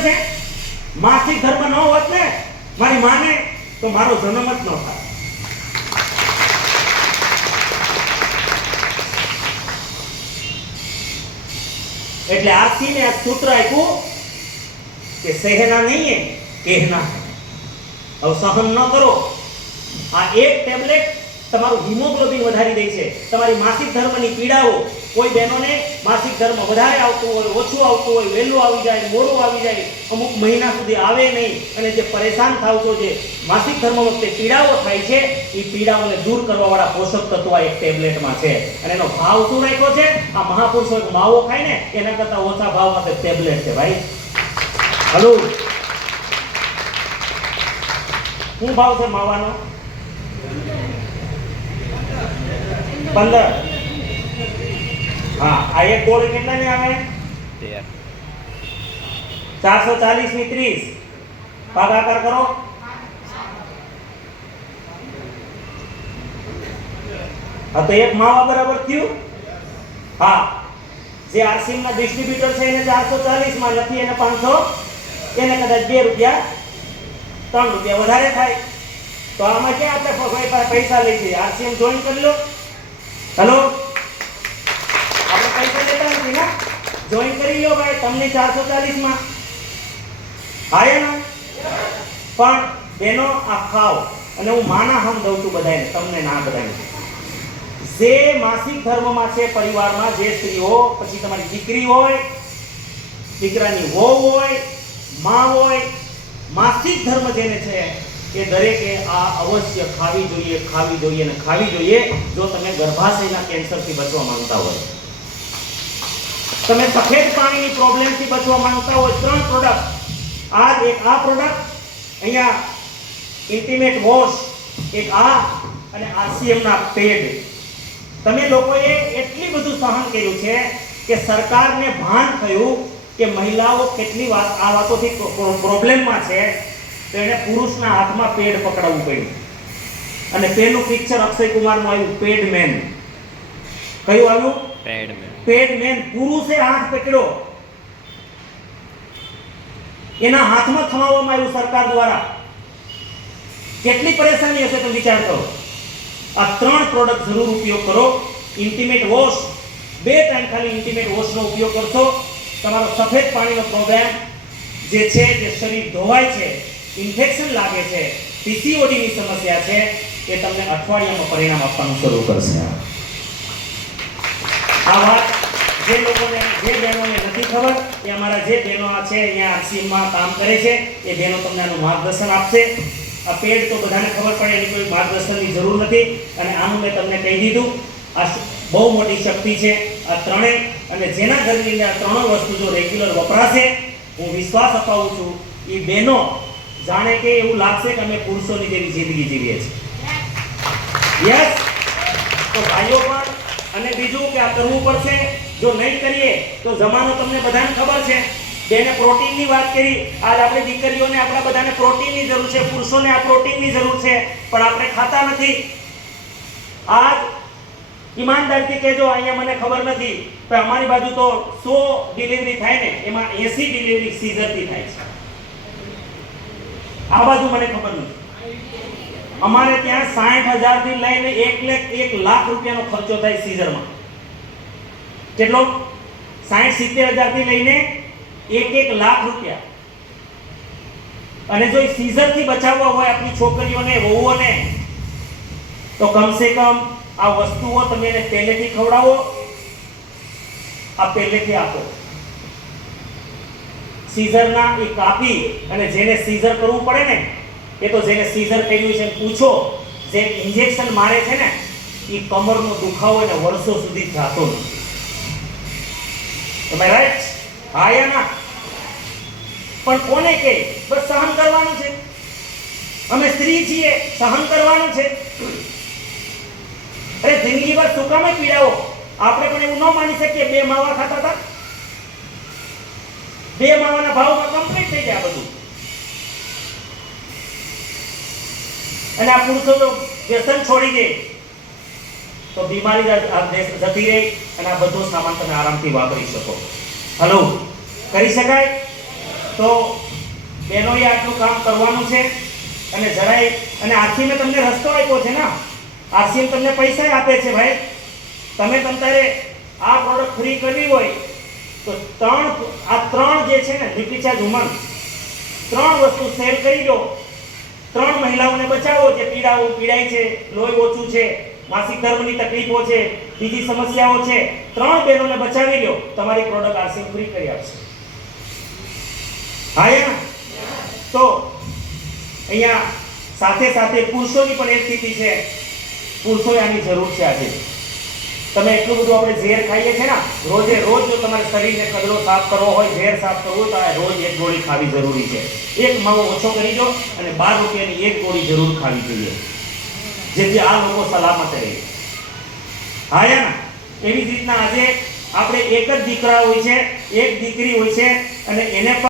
છે? માસિક ધર્મ ન હોત ને, મારી માને, તો મારો જન્મ જ ન થાય. એટલે આજથી ને આ સૂત્ર આપ્યું કે સહેના નહીં કહેના હવે સહન ન કરો. આ એક ટેબ્લેટ તમારું હિમોગ્લોબિન વધારી દે છે. તમારી માસિક ધર્મની પીડાઓ કોઈ બહેનોને માસિક ધર્મ વધારે આવતું હોય, ઓછું આવતું હોય, વહેલું આવી જાય, મોડું આવી જાય, અમુક મહિના સુધી આવે નહીં અને જે પરેશાન થાવતો જે માસિક ધર્મ વખતે પીડાઓ થાય છે એ પીડાઓને દૂર કરવાવાળા પોષક તત્વો એક ટેબ્લેટમાં છે. અને એનો ભાવ શું રાખ્યો છે? આ મહાપુરુષો એક માવો ખાય ને, એના કરતાં ઓછા ભાવમાં તે ટેબ્લેટ છે ભાઈ. હલો. શું ભાવ છે માવાનો? પંદર. આ એક કેટલા ને આવે? ચારસો ચાલીસની ત્રીસ. ભાગાકાર કરો. હા તો એક માવા બરાબર થયું? હા. જે આરસીમ ના ડિસ્ટ્રીબ્યુટર છે એને ચારસો ચાલીસમાં નથી એને પાંચસો. એને કદાચ બે રૂપિયા ત્રણ રૂપિયા વધારે થાય. તો આમાં ક્યાં આપણે પૈસા લઈ જઈએ આરસીએમ જોઈન કરી લો. હલો જોઈન કરી લો ભાઈ, તમને ચારસો ચાલીસમાં આયા ને પણ બેનો આ ખાઓ અને હું માના હમ દઉં છું બધાને, તમને ના બધાને. જે માસિક ધર્મમાં છે પરિવારમાં, જે સ્ત્રીઓ, પછી તમારી દીકરી હોય, દીકરાની વહુ હોય, માં હોય, માસિક ધર્મ જેને છે, એ દરેકે આ અવશ્ય ખાવી જોઈએ ખાવી જોઈએ અને ખાવી જોઈએ, જો તમે ગર્ભાશયના કેન્સરથી બચવા માંગતા હોય. તમે સફેદ પાણીની પ્રોબ્લેમથી બચવા માંગતા હોય ત્રણ પ્રોડક્ટ આ એક આ પ્રોડક્ટ અહીંયા ઇન્ટિમેટ વોશ એક આ અને આરસીએમ ના પેડ તમે લોકોએ એટલી બધું સહન કર્યું છે કે સરકારને ભાન થયું કે મહિલાઓ કેટલી વાત, આ વાતોથી પ્રોબ્લેમમાં છે, તો એને પુરુષના હાથમાં પેડ પકડાવવું પડ્યું. અને પેલું પિક્ચર અક્ષય કુમારનું આવ્યું પેડ મેન કયું આવ્યું? પેડ મેં પેડ મેન પુરુષે હાથ પકડ્યો એના હાથમાં થમાવવામાં આવ્યું સરકાર દ્વારા કેટલી પરેશાની હશે તમે વિચાર કરો। આ ત્રણ પ્રોડક્ટ જરૂર ઉપયોગ કરો। ઇન્ટિમેટ વોશ બે ટાઈમ ખાલી ઇન્ટિમેટ વોશનો ઉપયોગ કરશો. તમારો સફેદ પાણીનો પ્રોબ્લેમ જે છે, જે શરીર ધોવાય છે ઇન્ફેક્શન લાગે છે પીસીઓડીની સમસ્યા છે, એ તમને અઠવાડિયામાં પરિણામ આપવાનું શરૂ કરશે. આ વાત જે લોકોને, જે બહેનોને નથી ખબર, એ અમારા જે બહેનો આ છે, અહીંયા સીમમાં કામ કરે છે, એ બહેનો તમને આનું માર્ગદર્શન આપશે. આ પેડ તો બધાને ખબર પડે, એની કોઈ માર્ગદર્શનની જરૂર નથી. અને આનું મેં તમને કહી દીધું, આ બહુ મોટી શક્તિ છે. આ ત્રણેય અને જેના ઘરની અંદર આ ત્રણેય વસ્તુ જો રેગ્યુલર વપરાશે, હું વિશ્વાસ અપાવું છું, એ બહેનો જાણે કે એવું લાગશે કે અમે પુરુષોની જેવી જિંદગી જીવીએ છીએ. યસ તો ભાઈઓ પણ અને બીજું કે આ કરવું પડશે, જો નહીં કરીએ, તો જમાનો તમને બધાને ખબર છે. બેને પ્રોટીનની વાત કરી. આજ આપણે દીકરીઓને, આપણા બધાને પ્રોટીનની જરૂર છે, પુરુષોને આ પ્રોટીનની જરૂર છે, પણ આપણે ખાતા નથી. આજ ઈમાનદારથી કહેજો, અહીંયા મને ખબર નથી, પણ અમારી બાજુ તો સો ડિલિવરી થાય ને, એમાં એસી ડિલિવરી સીઝરથી થાય છે. આ બાજુ મને ખબર નથી. અમારે ત્યાં સાઠ હજારથી લઈને એક લાખ એક લાખ રૂપિયાનો ખર્ચો થાય સીઝરમાં. કેટલો? સાઠ સિત્તેર હજારથી લઈને એક એક લાખ રૂપિયા. અને જો એ સીઝરથી બચાવવા હોય આપણી છોકરીઓને, વહુઓને, તો કમસે કમ આ વસ્તુઓ તમે એને પહેલેથી ખવડાવો, આ પહેલેથી આપો. સીઝરના એ કાપી અને જેને સીઝર કરવું પડે ને એ તો જેને સીઝર કર્યું છે પૂછો, જે ઇન્જેક્શન મારે છે ને, એ કમરનો દુખાવો એને વર્ષો સુધી થતો નથી. તમે રાઈટ હા યા ના. પણ કોને કે? બસ સહન કરવાનું છે. અમે સ્ત્રી છીએ, સહન કરવાનું છે. અરે જિંદગીભર શું કામ પીડાવો? આપણે પણ એવું ન માની શકીએ, બે માવા ખાતા હતા. બે માવાના ભાવમાં કમ્પ્લીટ થઈ જાય બધું. અને આ પુરુષો તો વ્યસન છોડી દે. તો બીમારી જ જતી રહે અને આ બધો સામાન તમે આરામથી વાપરી શકો. હલો કરી શકાય? તો બહેનોએ આટલું કામ કરવાનું છે અને જરાય અને આરસીને તમને રસ્તો આપ્યો છે ને? આરસીએમ તમને પૈસા આપે છે ભાઈ. તમે તમારે આ પ્રોડક્ટ ફ્રી કરવી હોય, તો ત્રણ આ ત્રણ જે છે ને લિપિચા ઝુમન ત્રણ વસ્તુ શેર કરી દો. ત્રણ મહિલાઓને બચાવો જે પીડાઓ પીડાય છે, લોહી ઓછું છે, માસિક ધર્મની તકલીફો છે, બીજી સમસ્યાઓ છે, ત્રણ બહેનોને બચાવી લો, તમારી પ્રોડક્ટ આરસી ફ્રી કરી આપશે. હા તો અહીંયા સાથે સાથે પુરુષોની પણ એક સ્થિતિ છે, પુરુષોએ આની જરૂર છે આજે. તમે એટલું બધું આપણે ઝેર ખાઈએ છીએ ને, રોજે રોજ જો તમારે શરીરને કદરો સાફ કરવો હોય, ઝેર સાફ કરવો તો આ રોજ એક ગોળી ખાવી જરૂરી છે. એક માવો ઓછો કરી દો અને બાર રૂપિયાની એક ગોળી જરૂર ખાવી જોઈએ. જેથી આ લોકો સલામત રહે. હા યા એવી જ રીતના આજે આપણે એક જ દીકરા હોય છે, એક દીકરી હોય છે, અને એને પણ